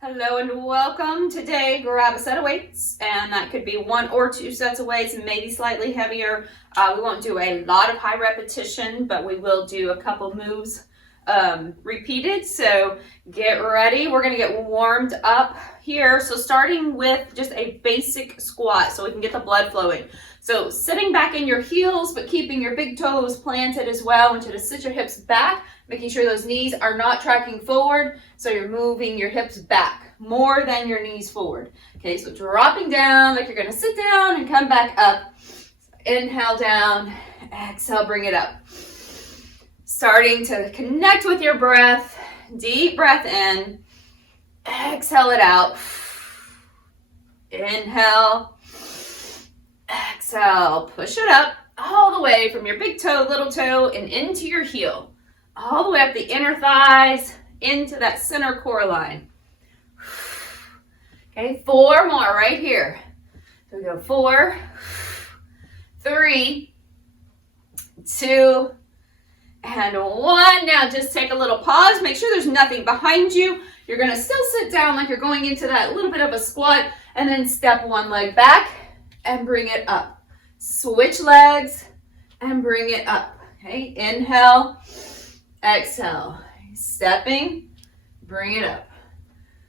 Hello and welcome. Today, grab a set of weights, and that could be 1 or 2 sets of weights, maybe slightly heavier. We won't do a lot of high repetition, but we will do a couple moves repeated. So get ready. We're going to get warmed up here. So starting with just a basic squat so we can get the blood flowing. So sitting back in your heels, but keeping your big toes planted as well. I want you to sit your hips back, making sure those knees are not tracking forward. So you're moving your hips back more than your knees forward. Okay, so dropping down like you're going to sit down and come back up. Inhale down, exhale, bring it up. Starting to connect with your breath. Deep breath in, exhale it out. Inhale, exhale, push it up all the way from your big toe, little toe, and into your heel. All the way up the inner thighs, into that center core line. Okay, 4 more right here. So we go 4, 3, 2, and 1. Now just take a little pause. Make sure there's nothing behind you. You're going to still sit down like you're going into that little bit of a squat, and then step one leg back and bring it up. Switch legs and bring it up. Okay, inhale, exhale. Stepping, bring it up.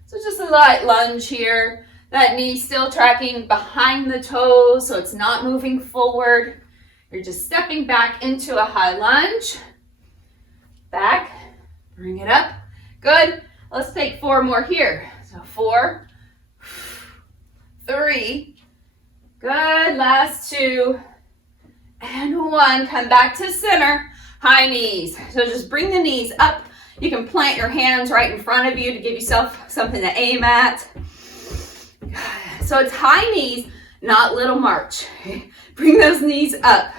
So just a light lunge here. That knee still tracking behind the toes, so it's not moving forward. You're just stepping back into a high lunge. Back, bring it up. Good. Let's take 4 more here. So 4, 3, good. Last 2, and 1. Come back to center. High knees. So just bring the knees up. You can plant your hands right in front of you to give yourself something to aim at. So it's high knees, not little march. Bring those knees up.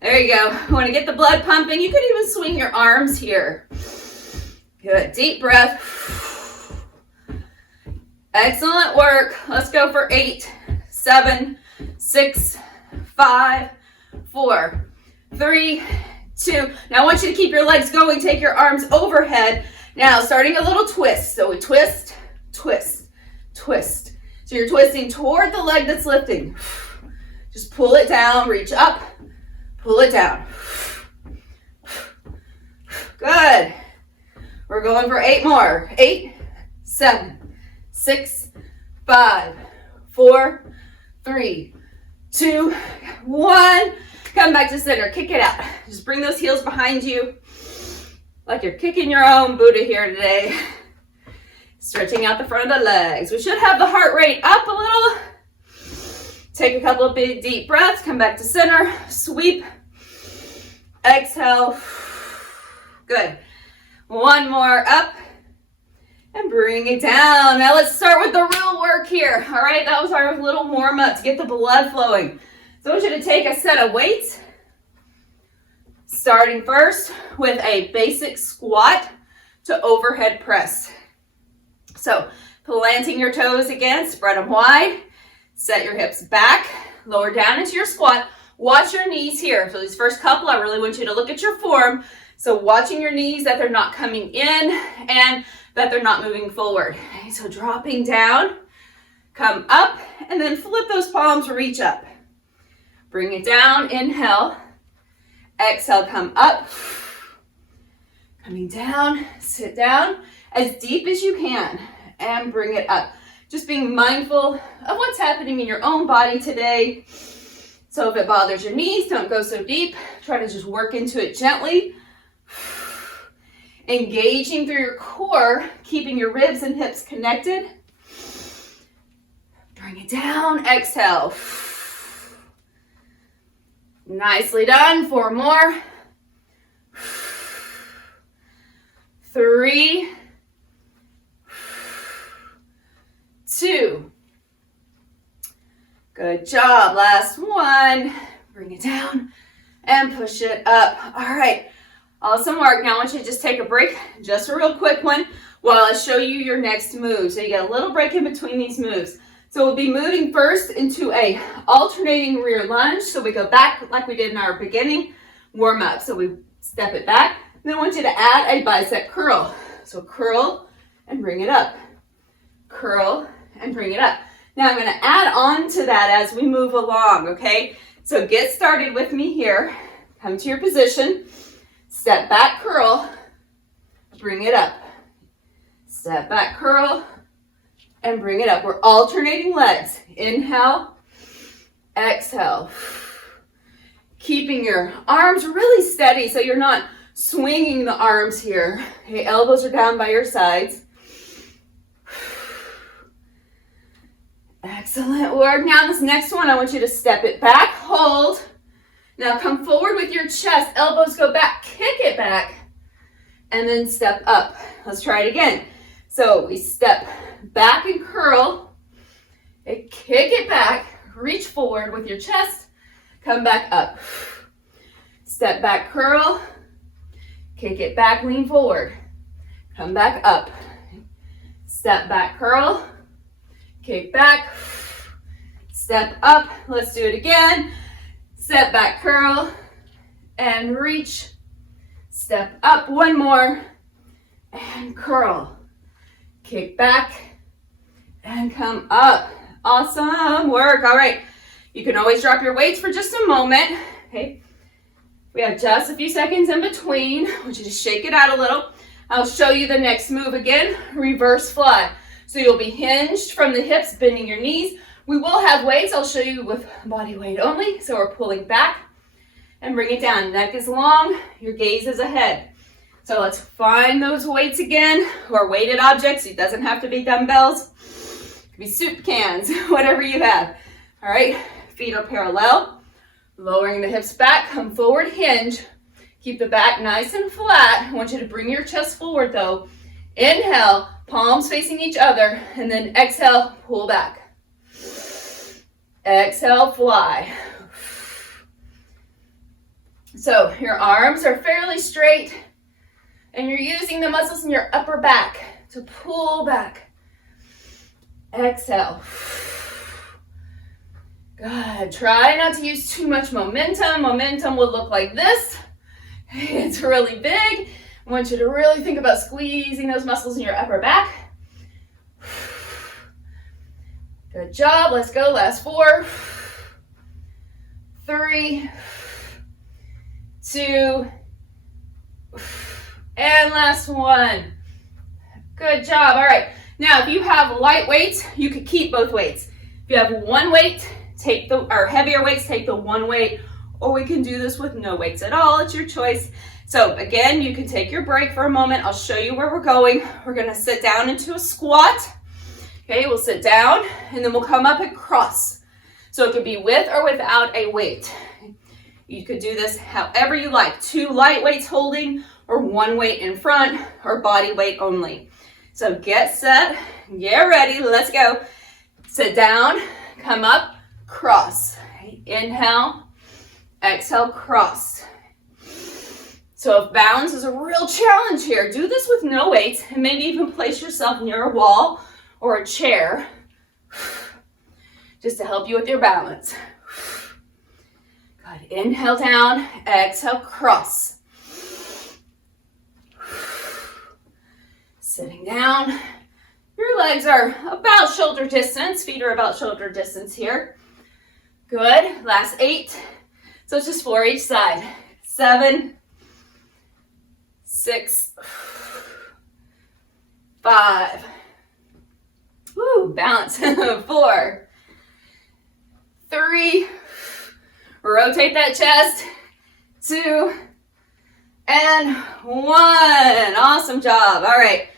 There you go. You want to get the blood pumping. You could even swing your arms here. Good. Deep breath. Excellent work. Let's go for 8, 7, 6, 5, 4, 3, 2. Now I want you to keep your legs going. Take your arms overhead. Now starting a little twist. So we twist, twist, twist. So you're twisting toward the leg that's lifting. Just pull it down, reach up, pull it down. Good. We're going for 8 more. 8, 7, 6, 5, 4, 3, 2, 1. Come back to center. Kick it out. Just bring those heels behind you like you're kicking your own Buddha here today. Stretching out the front of the legs. We should have the heart rate up a little. Take a couple of big deep breaths. Come back to center. Sweep. Exhale. Good. 1 more up. And bring it down. Now let's start with the real work here. All right, that was our little warm up to get the blood flowing. So I want you to take a set of weights. Starting first with a basic squat to overhead press. So planting your toes again, spread them wide, set your hips back, lower down into your squat. Watch your knees here. So these first couple, I really want you to look at your form. So watching your knees, that they're not coming in and that they're not moving forward. Okay, so dropping down, come up, and then flip those palms, reach up. Bring it down, inhale, exhale, come up, coming down, sit down as deep as you can and bring it up. Just being mindful of what's happening in your own body today. So if it bothers your knees, don't go so deep. Try to just work into it gently. Engaging through your core, keeping your ribs and hips connected. Bring it down, exhale. Nicely done. 4 more. 3, 2. Good job. Last 1. Bring it down and push it up. All right. Awesome work. Now I want you to just take a break, just a real quick one, while I show you your next move. So you get a little break in between these moves. So we'll be moving first into a alternating rear lunge. So we go back like we did in our beginning warm up. So we step it back. Then I want you to add a bicep curl. So curl and bring it up. curl, and bring it up. Now I'm going to add on to that as we move along, okay? So get started with me here. Come to your position. Step back, curl, bring it up. Step back, curl, and bring it up. We're alternating legs. Inhale, exhale. Keeping your arms really steady so you're not swinging the arms here. Okay, elbows are down by your sides. Excellent work. Now this next one, I want you to step it back, hold. Now come forward with your chest, elbows go back, kick it back, and then step up. Let's try it again. So we step back and curl, kick it back, reach forward with your chest, come back up. Step back, curl, kick it back, lean forward, come back up. Step back, curl, kick back, step up. Let's do it again. Step back, curl, and reach. Step up, one more, and curl. Kick back, and come up. Awesome work. All right, you can always drop your weights for just a moment. Okay, we have just a few seconds in between. I want you to shake it out a little. I'll show you the next move again, reverse fly. So you'll be hinged from the hips, bending your knees. We will have weights. I'll show you with body weight only. So we're pulling back and bring it down. Neck is long, your gaze is ahead. So let's find those weights again, or weighted objects. It doesn't have to be dumbbells. It could be soup cans, whatever you have. All right, feet are parallel. Lowering the hips back, come forward, hinge. Keep the back nice and flat. I want you to bring your chest forward though. Inhale, palms facing each other, and then exhale, pull back. Exhale, fly. So your arms are fairly straight, and you're using the muscles in your upper back to pull back. Exhale. Good. Try not to use too much momentum. Momentum will look like this. It's really big. I want you to really think about squeezing those muscles in your upper back. Good job. Let's go. Last 4, 3, 2, and last 1. Good job. All right. Now, if you have light weights, you could keep both weights. If you have one weight, take the, or heavier weights, take the one weight, or we can do this with no weights at all. It's your choice. So again, you can take your break for a moment. I'll show you where we're going. We're going to sit down into a squat. Okay, we'll sit down and then we'll come up and cross. So it could be with or without a weight. You could do this however you like. 2 light weights holding, or 1 weight in front, or body weight only. So get set, get ready, let's go. Sit down, come up, cross. Inhale, exhale, cross. So if balance is a real challenge here, do this with no weights, and maybe even place yourself near a wall or a chair just to help you with your balance. Good. Inhale down, exhale, cross. Sitting down. Your legs are about shoulder distance. Feet are about shoulder distance here. Good. Last 8. So it's just 4 each side. 7, 6, 5. Woo, balance. 4, 3. Rotate that chest. 2, and 1. Awesome job. All right.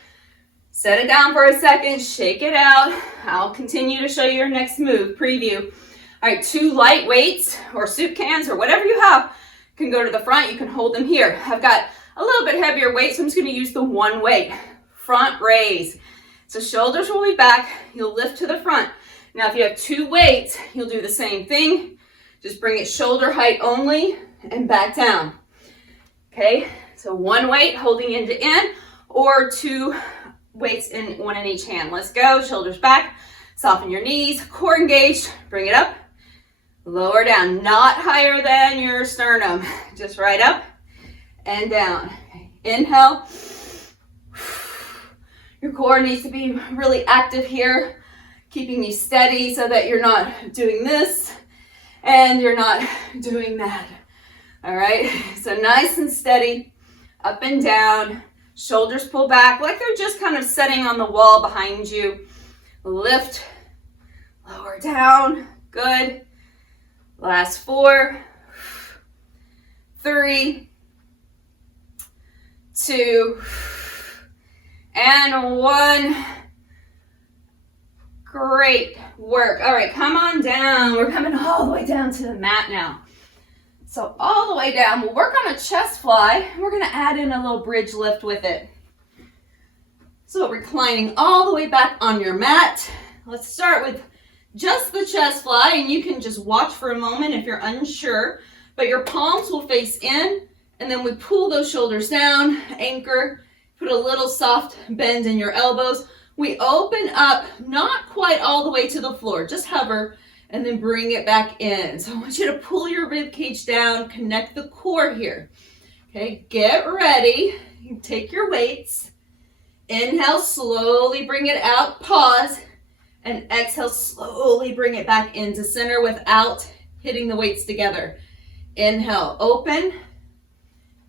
Set it down for a second. Shake it out. I'll continue to show you your next move. Preview. All right. 2 light weights or soup cans or whatever you have can go to the front. You can hold them here. I've got a little bit heavier weight, so I'm just going to use the 1 weight. Front raise. So shoulders will be back. You'll lift to the front. Now, if you have 2 weights, you'll do the same thing. Just bring it shoulder height only and back down. Okay, so 1 weight holding end to end, or 2 weights in 1 in each hand. Let's go. Shoulders back. Soften your knees. Core engaged. Bring it up. Lower down. Not higher than your sternum. Just right up and down. Inhale. Your core needs to be really active here, keeping you steady so that you're not doing this and you're not doing that. All right, so nice and steady, up and down, shoulders pull back like they're just kind of setting on the wall behind you. Lift, lower down, good. Last 4, 3, 2, and 1. Great work. All right, come on down. We're coming all the way down to the mat now. So all the way down, we'll work on a chest fly. We're gonna add in a little bridge lift with it. So reclining all the way back on your mat. Let's start with just the chest fly, and you can just watch for a moment if you're unsure, but your palms will face in, and then we pull those shoulders down, anchor, put a little soft bend in your elbows. We open up, not quite all the way to the floor, just hover, and then bring it back in. So I want you to pull your rib cage down, connect the core here. Okay, get ready. You take your weights. Inhale, slowly bring it out, pause, and exhale, slowly bring it back into center without hitting the weights together. Inhale, open.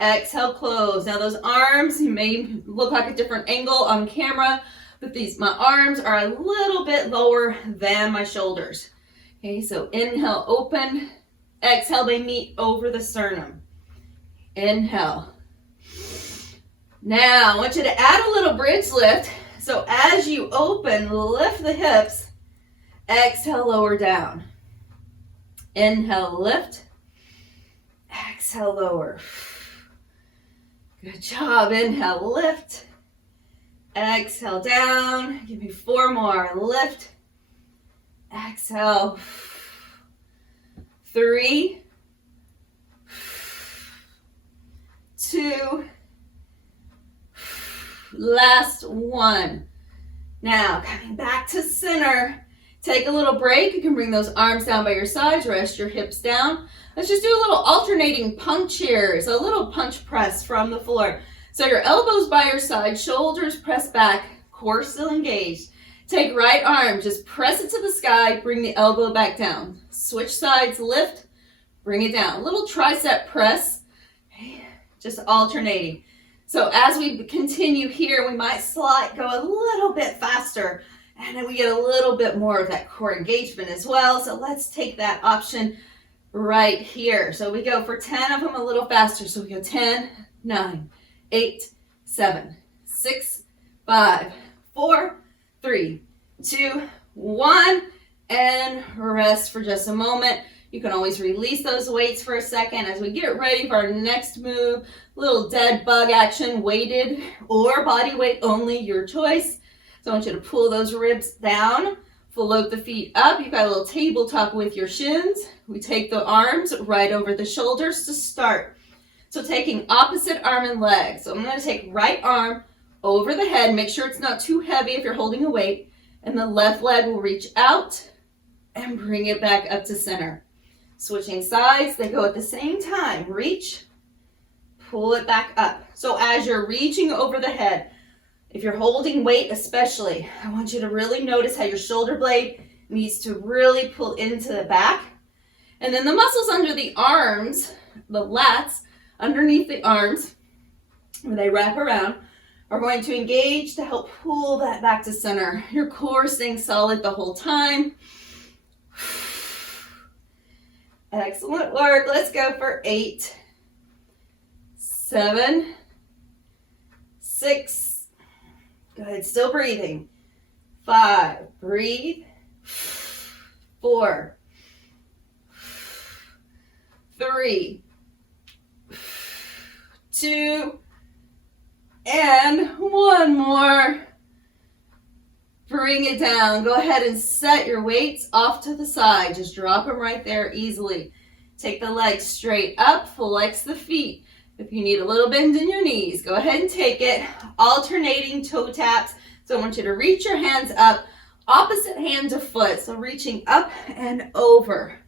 Exhale, close. Now those arms, you may look like a different angle on camera, but my arms are a little bit lower than my shoulders. Okay, so inhale, open. Exhale, they meet over the sternum. Inhale. Now, I want you to add a little bridge lift. So as you open, lift the hips. Exhale, lower down. Inhale, lift. Exhale, lower. Good job. Inhale, lift. Exhale, down. Give me 4 more. Lift. Exhale. 3, 2, last 1. Now, coming back to center. Take a little break. You can bring those arms down by your sides. Rest your hips down. Let's just do a little alternating punch here. So a little punch press from the floor. So your elbows by your side, shoulders press back, core still engaged. Take right arm, just press it to the sky, bring the elbow back down. Switch sides, lift, bring it down. A little tricep press, okay, just alternating. So as we continue here, we might go a little bit faster, and then we get a little bit more of that core engagement as well. So let's take that option right here. So we go for 10 of them a little faster. So we go 10, 9, 8, 7, 6, 5, 4, 3, 2, 1, and rest for just a moment. You can always release those weights for a second as we get ready for our next move. Little dead bug action, weighted or body weight only, your choice. So I want you to pull those ribs down, float the feet up. You've got a little tabletop with your shins. We take the arms right over the shoulders to start. So taking opposite arm and leg. So I'm going to take right arm over the head. Make sure it's not too heavy if you're holding a weight. And the left leg will reach out and bring it back up to center. Switching sides, they go at the same time. Reach, pull it back up. So as you're reaching over the head, if you're holding weight especially, I want you to really notice how your shoulder blade needs to really pull into the back. And then the muscles under the arms, the lats, underneath the arms, where they wrap around, are going to engage to help pull that back to center. Your core staying solid the whole time. Excellent work. Let's go for 8, 7, 6. Good. Still breathing. 5. Breathe. 4, 3, 2, and 1 more. Bring it down. Go ahead and set your weights off to the side. Just drop them right there easily. Take the legs straight up, flex the feet. If you need a little bend in your knees, go ahead and take it. Alternating toe taps. So I want you to reach your hands up, opposite hand to foot. So reaching up and over.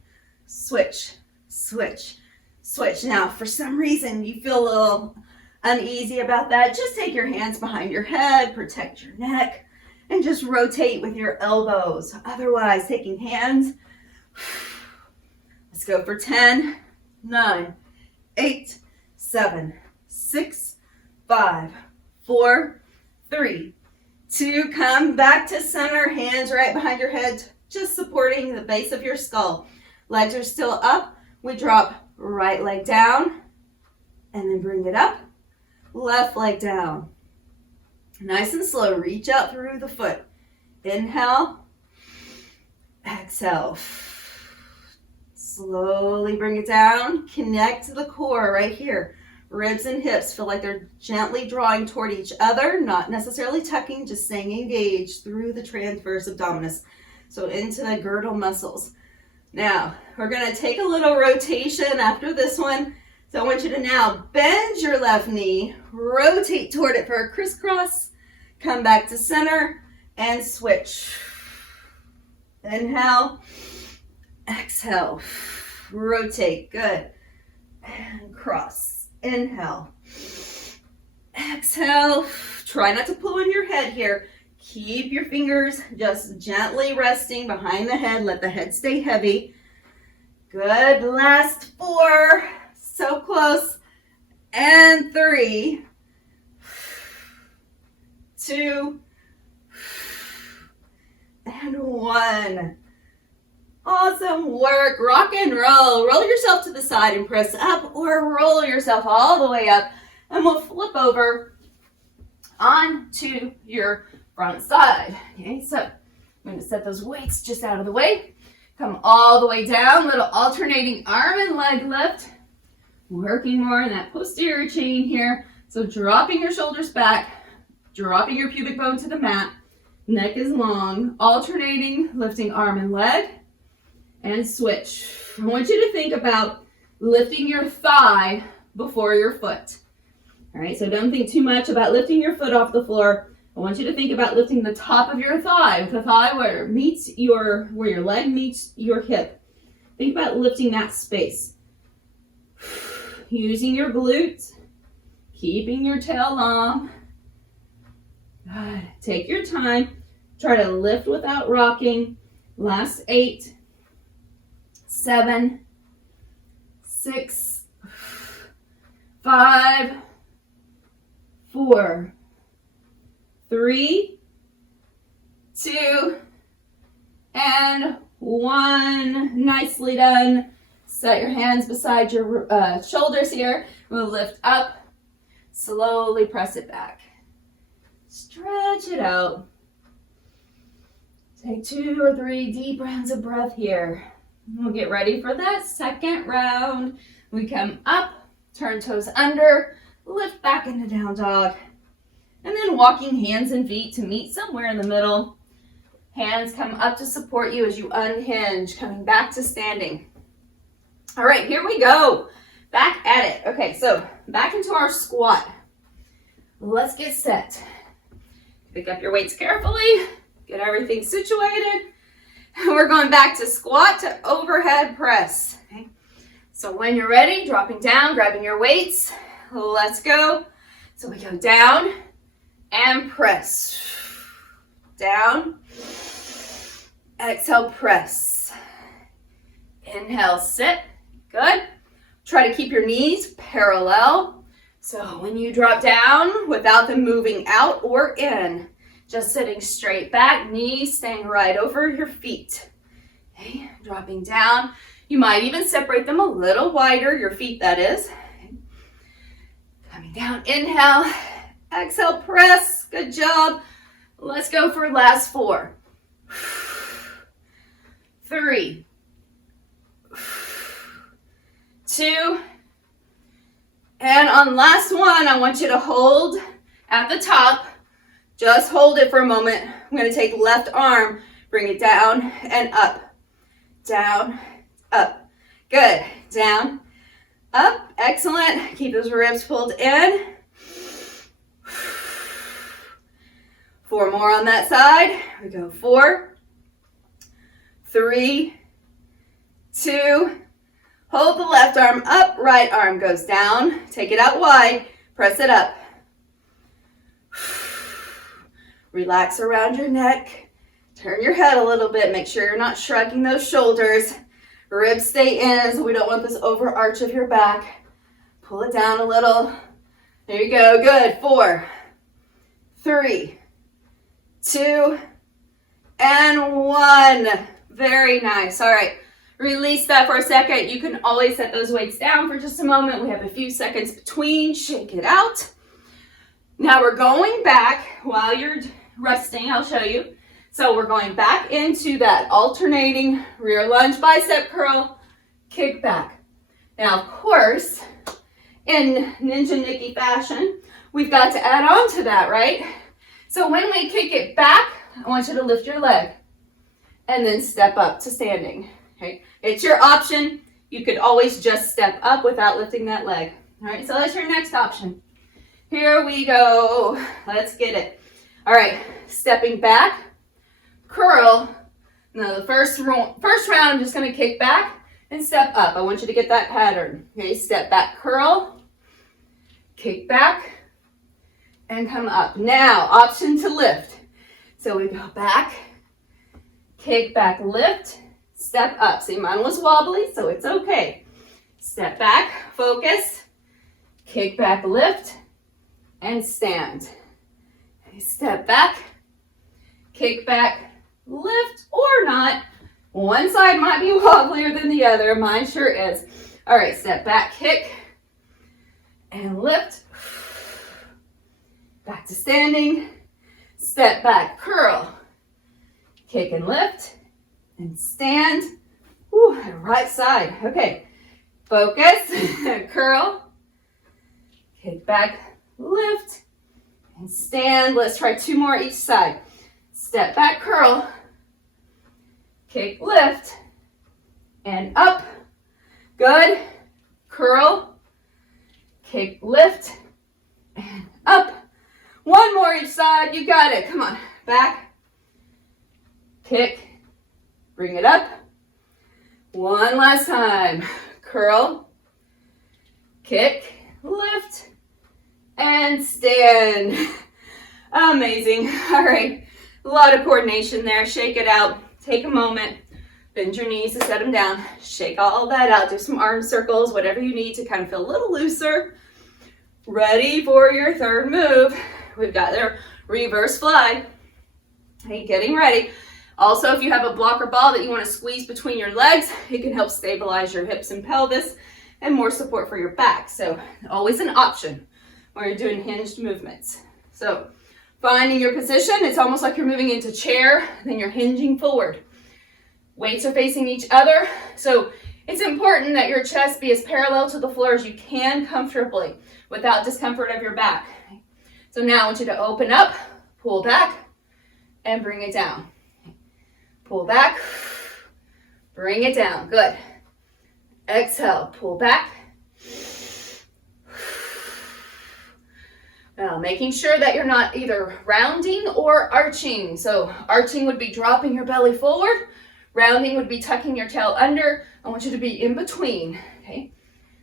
Switch, switch, switch. Now, for some reason, you feel a little uneasy about that, just take your hands behind your head, protect your neck, and just rotate with your elbows. Otherwise, taking hands. Let's go for 10, 9, 8, 7, 6, 5, 4, 3, 2. Come back to center, hands right behind your head, just supporting the base of your skull. Legs are still up. We drop right leg down and then bring it up. Left leg down. Nice and slow. Reach out through the foot. Inhale. Exhale. Slowly bring it down. Connect to the core right here. Ribs and hips feel like they're gently drawing toward each other, not necessarily tucking, just staying engaged through the transverse abdominis. So into the girdle muscles. Now, we're going to take a little rotation after this one. So I want you to now bend your left knee, rotate toward it for a crisscross, come back to center, and switch. Inhale, exhale, rotate, good, and cross. Inhale, exhale, try not to pull in your head here. Keep your fingers just gently resting behind the head. Let the head stay heavy. Good. Last 4. So close. And 3, 2, and 1. Awesome work. Rock and roll. Roll yourself to the side and press up, or roll yourself all the way up. And we'll flip over onto your front side. Okay, so I'm going to set those weights just out of the way. Come all the way down, little alternating arm and leg lift. Working more in that posterior chain here. So dropping your shoulders back, dropping your pubic bone to the mat. Neck is long, alternating, lifting arm and leg, and switch. I want you to think about lifting your thigh before your foot. All right, so don't think too much about lifting your foot off the floor. I want you to think about lifting the top of your thigh, the thigh where your leg meets your hip. Think about lifting that space. Using your glutes, keeping your tail long. Good. Take your time. Try to lift without rocking. Last 8, 7, 6, 5, 4, 3, 2, and 1. Nicely done. Set your hands beside your shoulders here. We'll lift up. Slowly press it back. Stretch it out. Take 2 or 3 deep rounds of breath here. We'll get ready for that second round. We come up, turn toes under, lift back into down dog. And then walking hands and feet to meet somewhere in the middle. Hands come up to support you as you unhinge, coming back to standing. All right, here we go. Back at it. Okay, so back into our squat. Let's get set. Pick up your weights carefully. Get everything situated. We're going back to squat to overhead press. Okay. So when you're ready, dropping down, grabbing your weights. Let's go. So we go down and press. Down. Exhale, press. Inhale, sit. Good. Try to keep your knees parallel. So when you drop down, without them moving out or in, just sitting straight back, knees staying right over your feet. Okay, dropping down. You might even separate them a little wider, your feet that is. Okay. Coming down, inhale, exhale, press. Good job. Let's go for last 4. 3, 2, and on last one, I want you to hold at the top. Just hold it for a moment. I'm going to take left arm, bring it down and up. Down, up. Good. Down, up. Excellent. Keep those ribs pulled in. 4 more on that side. We go 4, 3, 2. Hold the left arm up, right arm goes down. Take it out wide. Press it up. Relax around your neck. Turn your head a little bit. Make sure you're not shrugging those shoulders. Ribs stay in, so we don't want this overarch of your back. Pull it down a little. There you go. Good. 4, 3, 2, and 1. Very nice. All right. Release that for a second. You can always set those weights down for just a moment. We have a few seconds between. Shake it out. Now we're going back while you're resting. I'll show you. So we're going back into that alternating rear lunge bicep curl, kick back. Now, of course, in Ninja Nikki fashion, we've got to add on to that, right? So when we kick it back, I want you to lift your leg and then step up to standing. Okay, it's your option. You could always just step up without lifting that leg. All right, so that's your next option. Here we go. Let's get it. All right, stepping back, curl. Now the first round, I'm just going to kick back and step up. I want you to get that pattern. Okay, step back, curl, kick back, and come up. Now, option to lift. So we go back, kick back, lift, step up. See, mine was wobbly, so it's okay. Step back, focus, kick back, lift, and stand. Step back, kick back, lift or not. One side might be wobblier than the other. Mine sure is. All right, step back, kick, and lift. Back to standing. Step back, curl, kick and lift, and stand. Whew, right side. Okay, focus, curl, kick back, lift, and stand. Let's try 2 more each side. Step back, curl, kick, lift, and up. Good. Curl, kick, lift, and up. 1 more each side. You got it. Come on. Back, kick, bring it up. 1 last time. Curl, kick, lift, and stand. Amazing. All right. A lot of coordination there. Shake it out. Take a moment. Bend your knees to set them down. Shake all that out. Do some arm circles, whatever you need to kind of feel a little looser. Ready for your third move. We've got their reverse fly. Okay, getting ready. Also, if you have a blocker ball that you want to squeeze between your legs, it can help stabilize your hips and pelvis and more support for your back. So always an option when you're doing hinged movements. So finding your position, it's almost like you're moving into chair, then you're hinging forward. Weights are facing each other. So it's important that your chest be as parallel to the floor as you can comfortably without discomfort of your back. So now I want you to open up, pull back, and bring it down. Pull back, bring it down. Good. Exhale, pull back. Now, making sure that you're not either rounding or arching. So arching would be dropping your belly forward. Rounding would be tucking your tail under. I want you to be in between. Okay.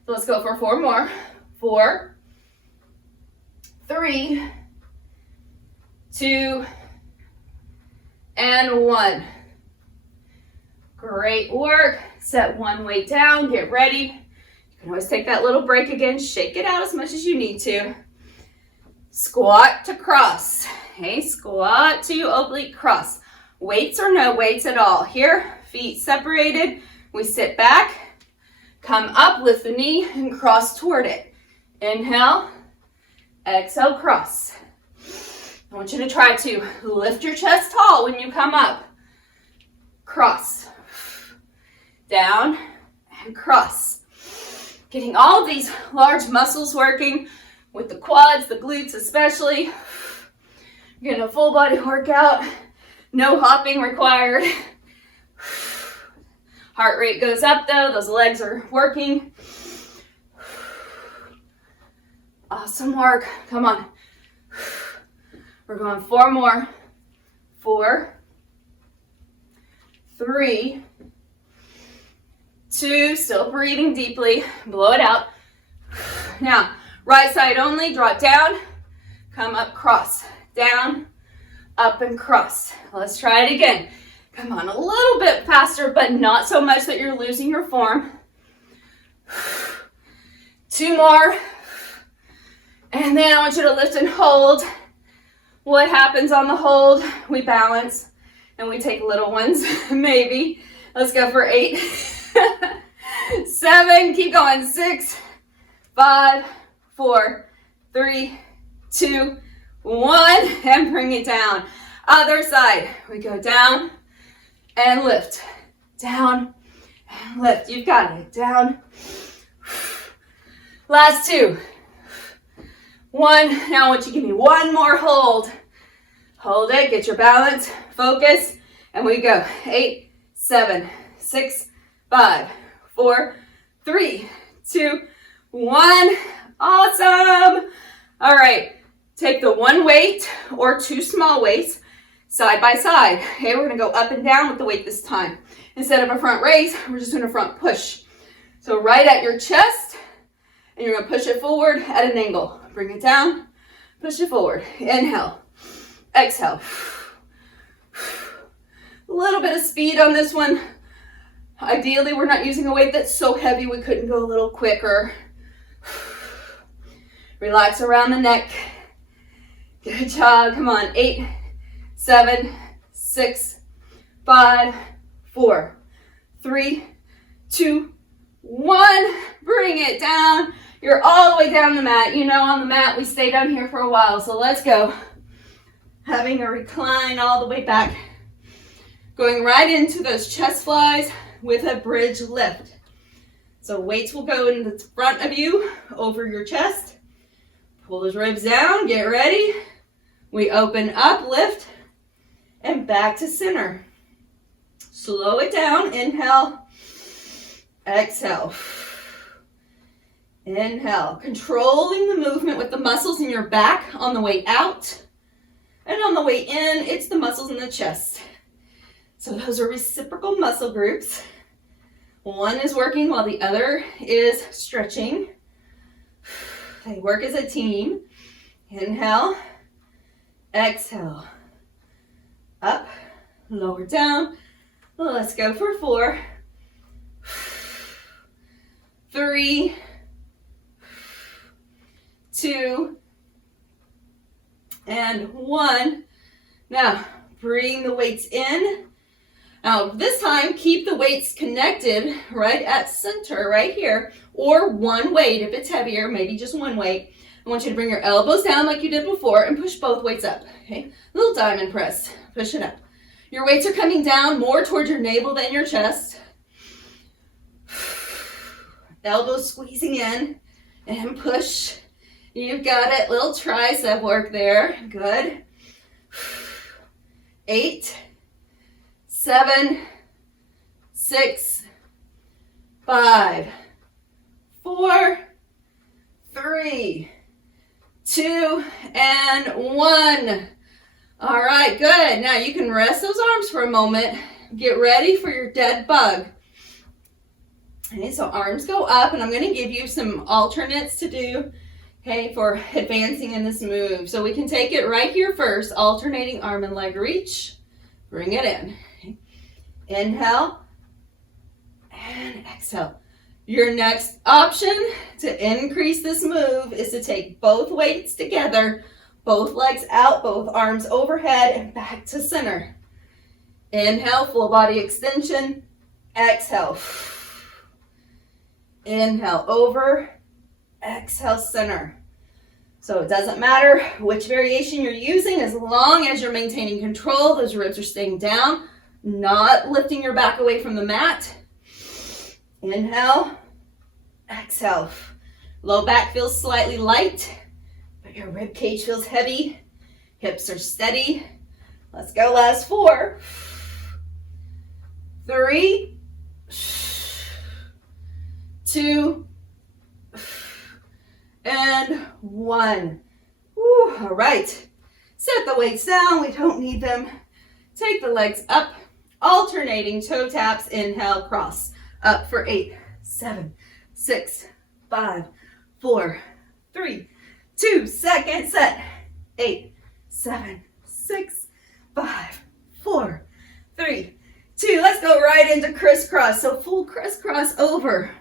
So let's go for 4 more. 4, 3, 2, and 1. Great work. Set one weight down. Get ready. You can always take that little break again. Shake it out as much as you need to. Squat to cross. Okay, squat to oblique cross. Weights or no weights at all. Here, feet separated. We sit back, come up, lift the knee, and cross toward it. Inhale, exhale, cross. I want you to try to lift your chest tall when you come up. Cross. Down and cross. Getting all of these large muscles working with the quads, the glutes especially. Getting a full body workout. No hopping required. Heart rate goes up though. Those legs are working. Awesome work. Come on. We're going 4 more. 4, 3, 2, still breathing deeply. Blow it out. Now, Right side only, draw it down, come up, cross, down, up and cross. Let's try it again. Come on, a little bit faster, but not so much that you're losing your form. 2 more. And then I want you to lift and hold. What happens on the hold? We balance and we take little ones, maybe. Let's go for 8, 7, keep going, 6, 5, 4, 3, 2, 1, and bring it down. Other side, we go down and lift, down and lift. You've got it, down. Last 2. 1, now I want you to give me 1 more hold. Hold it, get your balance, focus, and we go. 8, 7, 6, 5, 4, 3, 2, 1. Awesome. All right, take the 1 weight or 2 small weights side by side. Okay, we're gonna go up and down with the weight this time. Instead of a front raise, we're just doing a front push. So right at your chest, and you're gonna push it forward at an angle. Bring it down, push it forward. Inhale, exhale. A little bit of speed on this one. Ideally, we're not using a weight that's so heavy we couldn't go a little quicker. Relax around the neck. Good job. Come on. 8, 7, 6, 5, 4, 3, 2, 1. Bring it down. You're all the way down the mat. You know, on the mat, we stay down here for a while. So let's go. Having a recline all the way back. Going right into those chest flies with a bridge lift. So weights will go in the front of you, over your chest. Pull those ribs down, get ready. We open up, lift, and back to center. Slow it down, inhale, exhale. Inhale, controlling the movement with the muscles in your back on the way out. And on the way in, it's the muscles in the chest. So those are reciprocal muscle groups. One is working while the other is stretching. They work as a team. Inhale, exhale, up, lower down. Let's go for 4, 3, 2, and 1. Now, bring the weights in. Now, this time, keep the weights connected right at center, right here, or 1 weight. If it's heavier, maybe just 1 weight. I want you to bring your elbows down like you did before and push both weights up, okay? Little diamond press, push it up. Your weights are coming down more towards your navel than your chest. Elbows squeezing in and push. You've got it, little tricep work there, good. 8, 7, 6, 5, 4, 3, 2, and 1. All right, good. Now you can rest those arms for a moment. Get ready for your dead bug. Okay, so arms go up, and I'm going to give you some alternates to do, okay, for advancing in this move. So we can take it right here first, alternating arm and leg reach. Bring it in. Okay. Inhale and exhale. Your next option to increase this move is to take both weights together, both legs out, both arms overhead, and back to center. Inhale, full body extension. Exhale. Inhale, over. Exhale, center. So it doesn't matter which variation you're using, as long as you're maintaining control, those ribs are staying down, not lifting your back away from the mat. Inhale, exhale. Low back feels slightly light, but your rib cage feels heavy. Hips are steady. Let's go, last 4, 3, 2, and 1. Whew, all right. Set the weights down. We don't need them. Take the legs up, alternating toe taps. Inhale, cross. Up for 8, 7, 6, 5, 4, 3, 2, second set. 8, 7, 6, 5, 4, 3, 2. Let's go right into crisscross. So full crisscross over,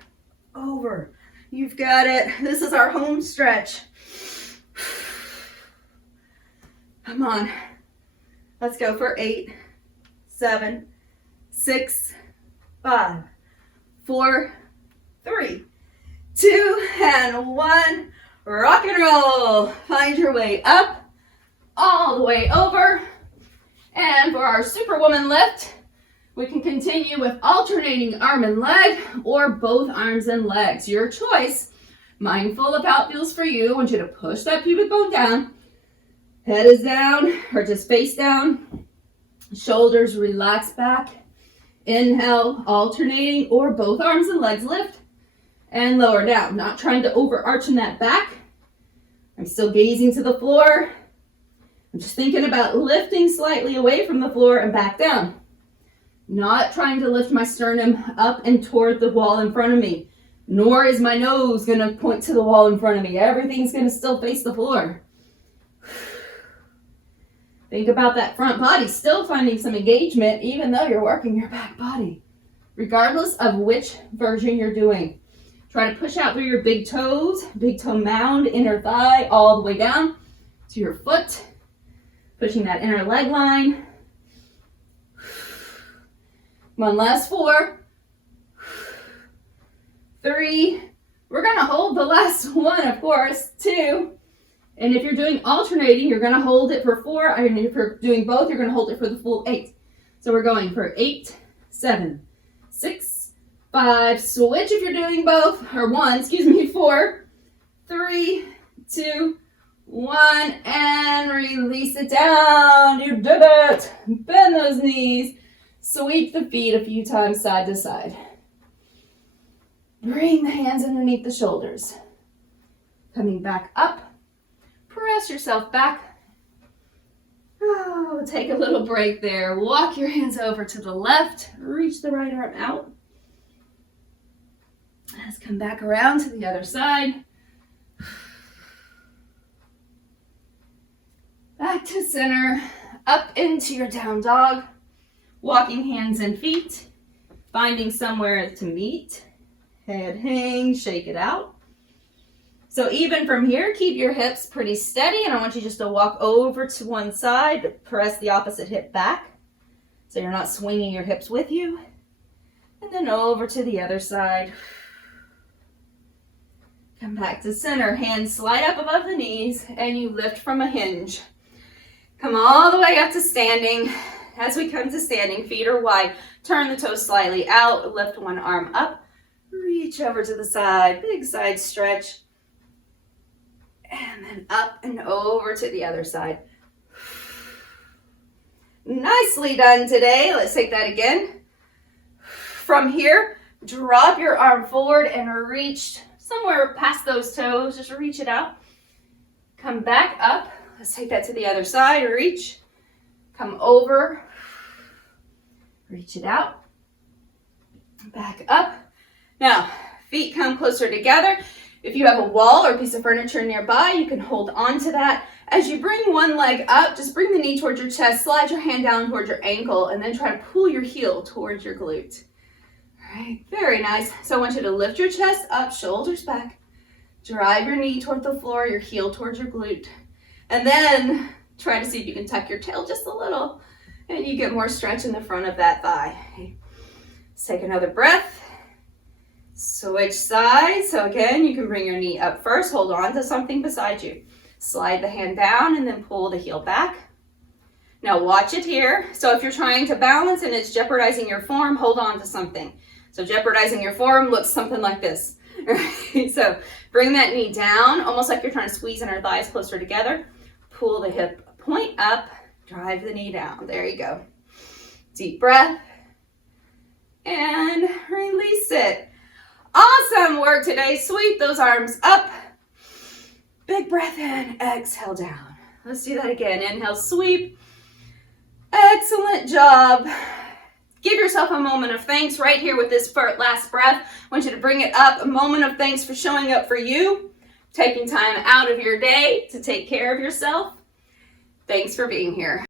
over. You've got it. This is our home stretch. Come on. Let's go for 8, 7, 6, 5, 4, 3, 2, and 1. Rock and roll. Find your way up, all the way over. And for our Superwoman lift, we can continue with alternating arm and leg or both arms and legs. Your choice. Mindful of how it feels for you. I want you to push that pubic bone down. Head is down or just face down. Shoulders relax back. Inhale, alternating or both arms and legs lift and lower down. Not trying to overarch in that back. I'm still gazing to the floor. I'm just thinking about lifting slightly away from the floor and back down. Not trying to lift my sternum up and toward the wall in front of me. Nor is my nose going to point to the wall in front of me. Everything's going to still face the floor. Think about that front body still finding some engagement even though you're working your back body. Regardless of which version you're doing. Try to push out through your big toes, big toe mound, inner thigh, all the way down to your foot. Pushing that inner leg line. One last 4, 3. We're going to hold the last one, of course, 2. And if you're doing alternating, you're going to hold it for 4. And if you're doing both, you're going to hold it for the full 8. So we're going for 8, 7, 6, 5. Switch if you're doing both, or 1, 4, 3, 2, 1, and release it down. You did it. Bend those knees. Sweep the feet a few times side to side. Bring the hands underneath the shoulders. Coming back up. Press yourself back. Oh, take a little break there. Walk your hands over to the left. Reach the right arm out. Let's come back around to the other side. Back to center. Up into your down dog. Walking hands and feet, finding somewhere to meet. Head hangs, shake it out. So even from here, keep your hips pretty steady, and I want you just to walk over to one side, press the opposite hip back, so you're not swinging your hips with you. And then over to the other side. Come back to center, hands slide up above the knees, and you lift from a hinge. Come all the way up to standing. As we come to standing, feet are wide. Turn the toes slightly out. Lift one arm up. Reach over to the side. Big side stretch. And then up and over to the other side. Nicely done today. Let's take that again. From here, drop your arm forward and reach somewhere past those toes. Just reach it out. Come back up. Let's take that to the other side. Reach. Come over. Reach it out. Back up. Now, feet come closer together. If you have a wall or a piece of furniture nearby, you can hold on to that. As you bring one leg up, just bring the knee towards your chest, slide your hand down towards your ankle, and then try to pull your heel towards your glute. All right, very nice. So I want you to lift your chest up, shoulders back. Drive your knee toward the floor, your heel towards your glute. And then try to see if you can tuck your tail just a little, and you get more stretch in the front of that thigh. Okay. Let's take another breath. Switch sides. So again, you can bring your knee up first. Hold on to something beside you. Slide the hand down and then pull the heel back. Now watch it here. So if you're trying to balance and it's jeopardizing your form, hold on to something. So jeopardizing your form looks something like this. Right? So bring that knee down, almost like you're trying to squeeze in our thighs closer together. Pull the hip point up, drive the knee down. There you go. Deep breath. And release it. Awesome work today. Sweep those arms up. Big breath in, exhale down. Let's do that again. Inhale, sweep. Excellent job. Give yourself a moment of thanks right here with this last breath. I want you to bring it up. A moment of thanks for showing up for you. taking time out of your day to take care of yourself. Thanks for being here.